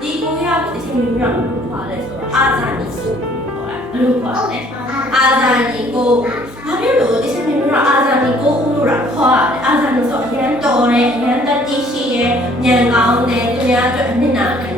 ဒီကိုရကိုအချိန်မီပြီးတော့ခေါ်လဲဆိုတော့အာဇာနည်ကိုခေါ်တာဘယ်လိုခေါ်လဲအာဇာနည်ကိုဘာဖြစ်လို့အချိန်မီပြီးတော့အာဇာနည်ကိုဦးလို့တာခေါ်ရတယ်အာဇာနည်ဆိုအရန်တော်တယ်အရန်တက်တိရှိတယ်ညံကောင်းတယ်သူများအတွက်အနစ်နာခံ